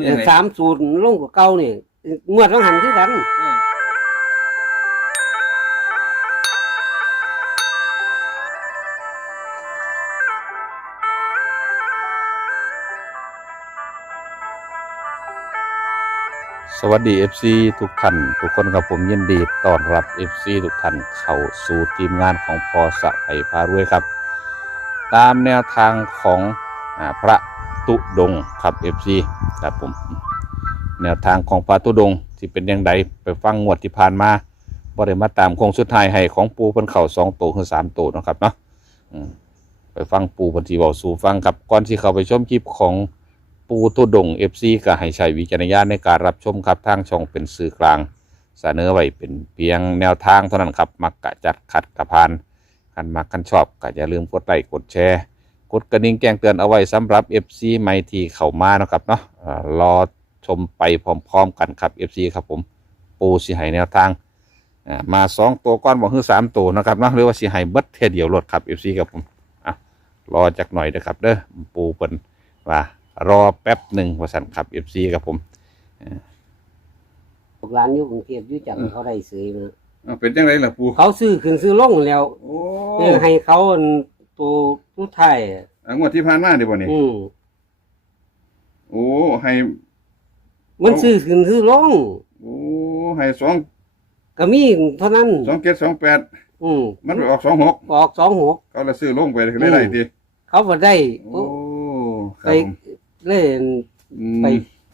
คือยังไงสามสูตรลงกว่าเก่านี่งวดต้องหันคือกันเออสวัสดี FC ทุกท่านทุกคนครับผมยินดีต้อนรับ FC ทุกท่านเข้าสู่ทีมงานของพอสะไผ่พารวยครับ ตามแนวทางของอาพระตุดงค์ครับ FC ครับผม แนวทางของพระตุดงที่เป็นยังไงไปฟังงวดที่ผ่านมาบ่ได้มาตามโคงสุดท้ายให้ของปูเพิ่นเข่าสองโตคือสามโตเนาะครับเนาะอืมไปฟังปูเพันธีเบาสู่ฟังครับก่อนที่เขาไปชมคลิปของปูตุดงเอฟซีก็ให้ใช้วิจารณญาณในการรับชมครับทางช่องเป็นสื่อกลางเสนอไว้เป็นเพียงแนวทางเท่านั้นครับมักกะจัดขัดกะพานคันมักคันชอบก็อย่าลืมกดไลค์กดแชร์ กดกระดิ่งแจ้งเตือนเอาไว้สำหรับ FC ใหม่ที่เข้ามาเนาะครับเนาะอ่ารอชมไปพร้อมๆกันครับ FC ครับผมปูสิให้แนวทางอ่ามาสองตัวก้อนบอกคือสามตัวนะครับเนาะหรือว่าสิให้เบิดเทเดียวรถครับ FC ครับผมอะรอจักหน่อยนะครับเด้อปูเปิ้นว่ารอแป๊บหนึ่งว่าสันครับ FC ครับผมพวกร้านอยู่กรุงเทพอยู่จังเขาได้ซื้อมาเอาเป็นจังไรล่ะปูเขาซื้อขึ้นซื้อลงแล้วโอ้เออให้เขาอัน ตัวผู้ไทยอะงวดที่ผ่านมาเดี๋ยวบ่นี่อืมโอ้ให้มันซื้อขึ้นซื้อลงโอ้ให้สองก็มีเท่านั้น สองเจ็ดสองแปดอืมมันไปออกสองหกออกสองหก เขาเลยซื้อลงไปเลยได้ทีเขาบ่ได้โอ้คไปรับผมเล่นอืมไป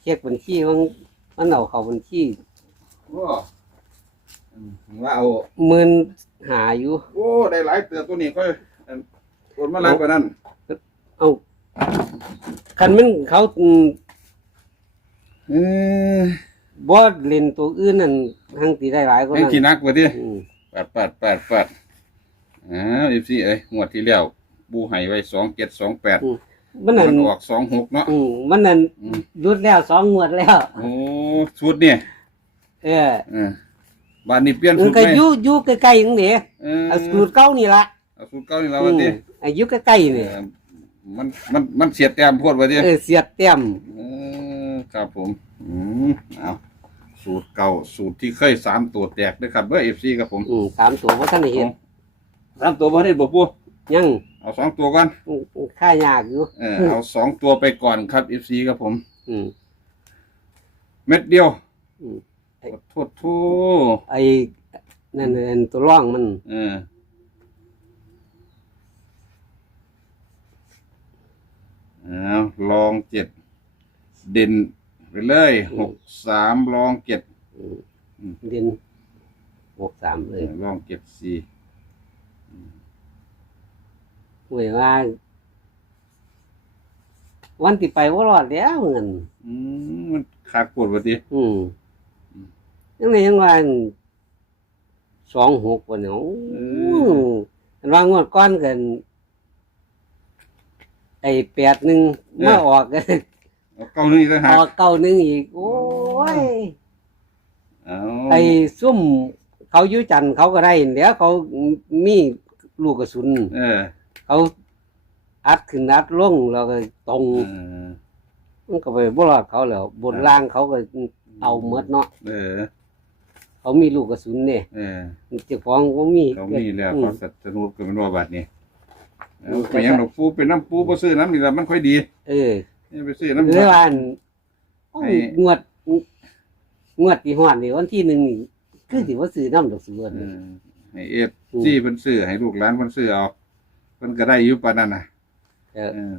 เช็คบัญชีมันมันเอาเข้าบัญชีโอ้อืมว่าเอาหมื่นหาอยู่ โอ้ได้หลายเตือตัวนี้ก็อัน โอนมาหลายกว่านั้นเอาคันมันเขาอืมเออบ่เล่นตัวอื่นนั่นทั้งตีได้หลายกว่าให้นั้นกี่นักกว่าที่อืมแปดแปดแปดแปดอ้าวอีซี่เอ้ยงวดที่แล้วบูไห้ไว้สองเจ็ดสองแปดมันนั่นมันออกสองหกเนาะ อืมมันนั่นอืม หยุดแล้วสองงวดแล้ว โอ้ชุดเนี่ยเออเออบ้านนี้เปลี่ยนมัชุนดก็ไหมอยู่อยู่ใกล้ๆอย่างนี้เออเอาสูตรเก่านี่ละ เอาชุดเก่านี่แล้ววันนี้อืมอายุใกล้ๆนี่มันมันมันเสียดแต้มโพวดวันนี้เออเสียดเต็มเออครับผม อืมเอาสูตรเก่าสูตรที่เคยสามตัวแตกด้วยครับเบอร์เอฟซีครับผมอืมสามตัวบ่ทันได้เห็นสามตัวบ่ได้บ่ปูยังเอาสองตัวก่อนอืมค่ายากอยู่เออเอาสองตัวไปก่อนครับเอฟซีครับผม อืมเม็ดเดียวอืมโทษโทษไอ้นั่นอันตัวร่องมัน เออ เอาลองเจ็ดเด่นไปเลยหกสามลองเจ็ดเรียนหกสามเลยลองเจ็ดสี่หวยว่า วันที่ไปว่ารอดแล้วเงินอืมมันขาดปวดวะทีอืมยังไงยังว่าสองหกวันเนาะวางงวดก้อนกันไอ้แปดหนึ่งมาออกกันเอาเก้าหนึ่งอีกต่างอหากอกเก้าหนึ่งอีก โอ้ย เอาไอ้ซุ่มเขาอยุจันทร์เขาก็ได้เดี๋ยวเขามีลูกกระสุน เออเขาอัดขึ้นอัดลงแล้วก็ตรงเออมันก็ไปบ่รอดเขาแล้วบนล่างเขาก็เอาเมดเนาะเออเขามีลูกกระสุนเนี่ยเออเจ้าของก็มี เขามีแล้วอืเขามสัตว์สนุกกันเป็นว่าบาท นี่อืมไปยังดอกปูเป็นน้ำปูบ่ซื้อน้ำนี่ละมันค่อยดีเออนี่ไปซื้อน้ำเรือว่าอันให้งวดงวดที่ฮอดนี่วันที่หนึ่งนี่คือสิว่าซื้อน้ำดอกสวนเออให้เอฟซีเพิ่นซื้อให้ลูกหลานเพิ่นซื้อเอาเพิ่นก็ได้อยู่ปานนั้นน่ะเออเออ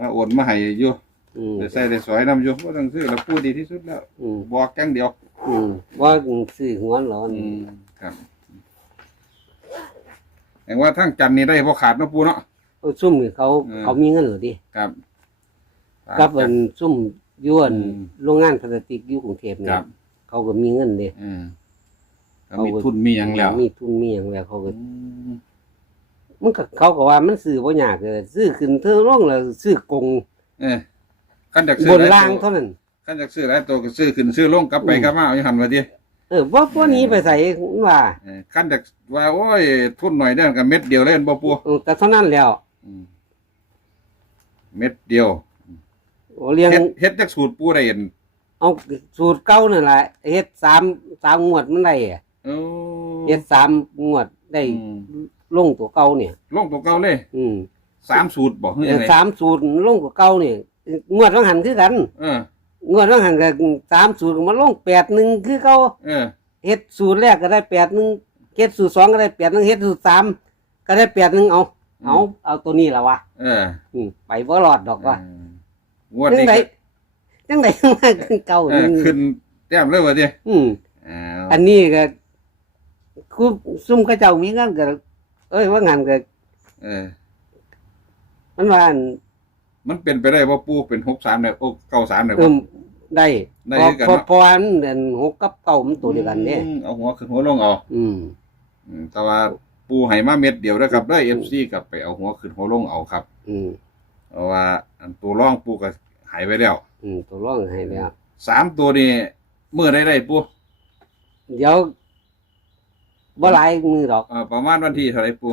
ว่าโอนมาให้อยู่อืมได้ใส่ได้สอยน้ำอยู่บ่ต้องซื้อแล้วปูดีที่สุดแล้วอืมบอกแกงเดียว อืมว่าซื้อหัวหลอนอืมครับ แปลว่าทั้งจันทร์นี่ได้บ่ขาดเนาะปูเนาะ เอาซุ่มนี่เขาอืม เขามีเงินเหรอดิครับกับอันซุ่มยวนอืม โรงงานพลาสติกอยู่กรุงเทพคเนี่รัยบเขาก็มีเงินเด้อืมก็มีทุนมีหยังแล้วมีทุนมีหยังแล้วเขาก็ อืมมันก็เขาก็ว่ามันซื้อบ่ยากเลยซื้อขึ้นเทิงลงแล้วซื้อกงเออขั้นจากซื้บอนหลายล่างตัวเท่านั้น ขั้นจากซื้อหลายตัวก็ซื้อขึ้นซื้อลงกลับไปอืม กลับมาเอาอย่างหันมาดิ เออว่าพวกนี้ไปใส่ว่าเออขั้นจากว่าโอ้ยทุนหน่อยเด้อกับเม็ดเดียวเล่นบ่ปูเออแต่เท่านั้นแล้วอืมเม็ดเดียวโอ้เลี้ยงเฮ็ดเฮ็ดจากสูตรปูได้เห็นเอาสูตรเก่านั่นแหละเฮ็ดสามสามงวดมันได้อะเออเฮ็ดสามงวดได้อืมลงตัวเก่าเนี่ย ลงตัวเก่าเลยอืมสามสูตรบอกเฮ้ยยังไงสามสูตรลงตัวเก่าเนี่ยงวดต้องหันคือกัน เออ งวดต้องหันกับสามสูตรมาลงแปดหนึ่งคือเก่าเออ เฮ็ดสูตรแรกก็ได้แปดหนึ่งเฮ็ดสูตรสองก็ได้แปดหนึ่งเฮ็ดสูตรสามก็ได้แปดหนึ่งเอา เอา เอาตัวนี้ละวะเอออืมไปบ่รอดดอกว่าเอองวดจังนี้ไดก็จังไดมาขึ้นเก่าเอหอนึ่งขึ้นแต้มเลยวะดิอืม อ้าวอันนี้ก็คือซุ่มกระเจ้ามีงานก็เอ้ยว่างานก็เออมันว่าอัน มันเป็นไปได้ว่าปูเป็นหกสามเนี่ยโอ้เก้าสามเนี่ย เอิ่มได้ได้พอด้วยกันพอเนาะพออันเดือนหกกับเก้ามันตัวเดียวกันเนี่ยอืมเอาหัวขึ้นหัวลงเอาอืม อืมแต่ว่าปูให้มาเม็ดเดียวนะครับได้เอฟซีกลับไปเอาหัวขึ้นหัวลงเอาครับอืมเพราะว่าอันตัวร่องปูก็หายไปแล้วอืมตัวร้องให้แล้ว สามตัวนี่เมื่อได้ได้ปูเดี๋ยวบ่หลายมือดอกเอ่อประมาณวันที่เท่าไหรปู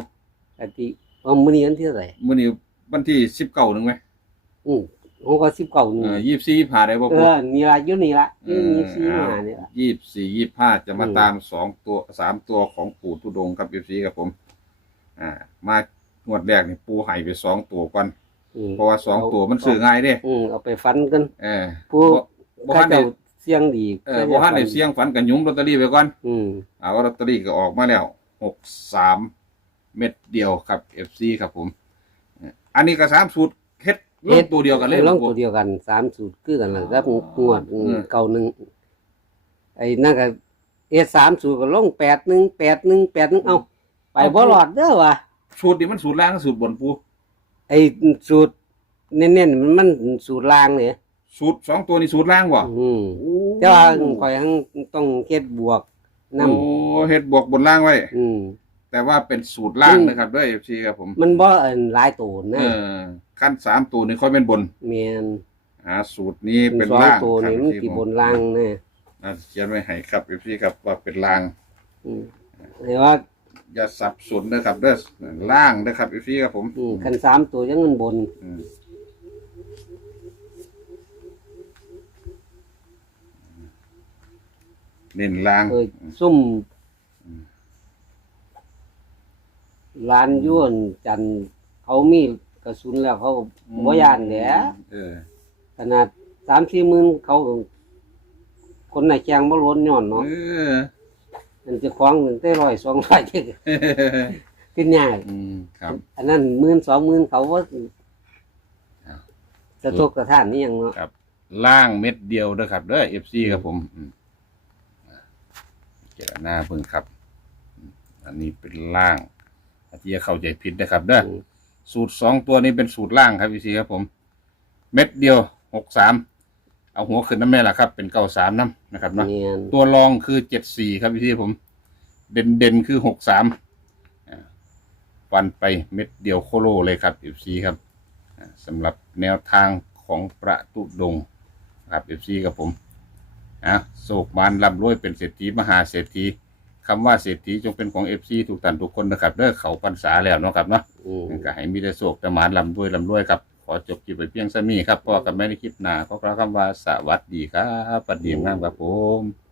อาทิว่ามื้อนี้วันที่เท่าไหร่มื่อนี้วันที่สิบเก้าหนึ่งไหม อืมผมก็สิบเก้าหนึ่งเออยี่สี่ผ่าได้บ่เอปูอนี่ละอยู่นี่ละเอยี่อสิบสี่เอามานี่ละ ยี่สี่ยี่ห้าจะมาอืม ตามสองตัวสามตัวของปู่ทุดงค์ครับเอฟซีครับผม อ่า มางวดแรกนี่ปูใหายไปสองตัวก่อนอืมเพราะว่าสองตัวมันซื้อง่ายเด้อืมเอาไปฟันกัน เออผู้ บ่บ่เขาทันได้เจ้าเสียงดีเออบ่ทันได้เสียงฝันกันยุ้มลอตเตอรี่ไปก่อน อืมเอาลอตเตอรี่ก็ออกมาแล้วหกสามเม็ดเดียวครับเอฟซีครับผมเอ่ออันนี้ก็สามสูตรเฮ็ด ลงตัวเดียวกันเลยลงบ่ตัวเดียวกันสามสูตรคือกันเลยครับงวดเออเก่าหนึ่งไอ้นั่นก็เอสามสูตรก็ลงแปดหนึ่งแปดหนึ่งแปดหนึ่งเอาไปบ่หลอดเด้อว่ะสูตรนี้มันสูตรล่างสูตรบนปูไอ้สูตรเน้นๆมันมันสูตรล่างเนี่ยสูตรสองตัวนี้สูตรล่างบ่อืมแต่ว่าข่อยทั้งต้องเฮ็ดบวกนำโอ้เฮ็ดบวกบนล่างไว้อืมแต่ว่าเป็นสูตรล่างอืมนะครับด้วยเอฟซีครับผม มันบ่เอิ้นหลายตัวเอนะอขั้นสามตัวนี่ค่อยเป็นบนแม่นอ่าสูตรนี้เป็นสองล่างตัวครับนี่มัน FC สิผมบนล่างแน่อ่าเขียนไว้ให้ครับเอฟซีครับว่าเป็นล่าง อืมแต่ว่าอย่าสับสนนะครับเด้อล่างนะครับเอฟซีครับผมอืมคันสามตัวยังมันบน อืมเน้นล่าง เออซุ่มร้านย้วนจันทร์เขามี กระสุนแล้วเขาบ่ยานแหละเออขนาดสามสี่หมื่นเขาก็คนไหนแจงบ่ล้นย้อนเนาะเออมันจะคล้องเงินได้ร้อยสองร้อยเท่าขึ้นยากอืมครับ อันนั้นหมื่นสองหมื่นเขาว่าอ้าวจะทกกระท่านนี่ยังเนาะครับ ล่างเม็ดเดียวนะครับเด้อเอฟซีครับผมอืมอ่าเจรหน้าเพิ่งครับอืมอันนี้เป็นล่างอาจจะเข้าใจผิดนะครับเด้ออืม สูตรสองตัวนี้เป็นสูตรล่างครับพี่ซีครับผม เม็ดเดียวหกสามเอาหัวขึ้นน้ำแม่ละครับ เป็นเก้าสามน้ำนะครับเนาะเนียน ตัวรองคือเจ็ดสี่ครับพี่ซีผม เด่นเด่นๆคือหกสามฟันไปเม็ดเดียวโคโลเลยครับเอฟซีครับอ่าสำหรับแนวทางของประตุดงค์ครับเอฟซีครับผม อะโศกบานลำรวยเป็นเศรษฐีมหาเศรษฐี คำว่าเศรษฐีจงเป็นของเอฟซีทุกท่านทุกคนนะครับเด้อเขาพรรษาแล้วเนาะครับเนาะอืมก็ให้มีแต่โศกแต่หมานลำด้วยลำด้วยครับ ขอจบคลิปไปเพียงสมีครับพ่อกับแม่ในคลิปหน้าขอกล่าวคำว่าสวัสดีครับปัดเดียงงามครับผม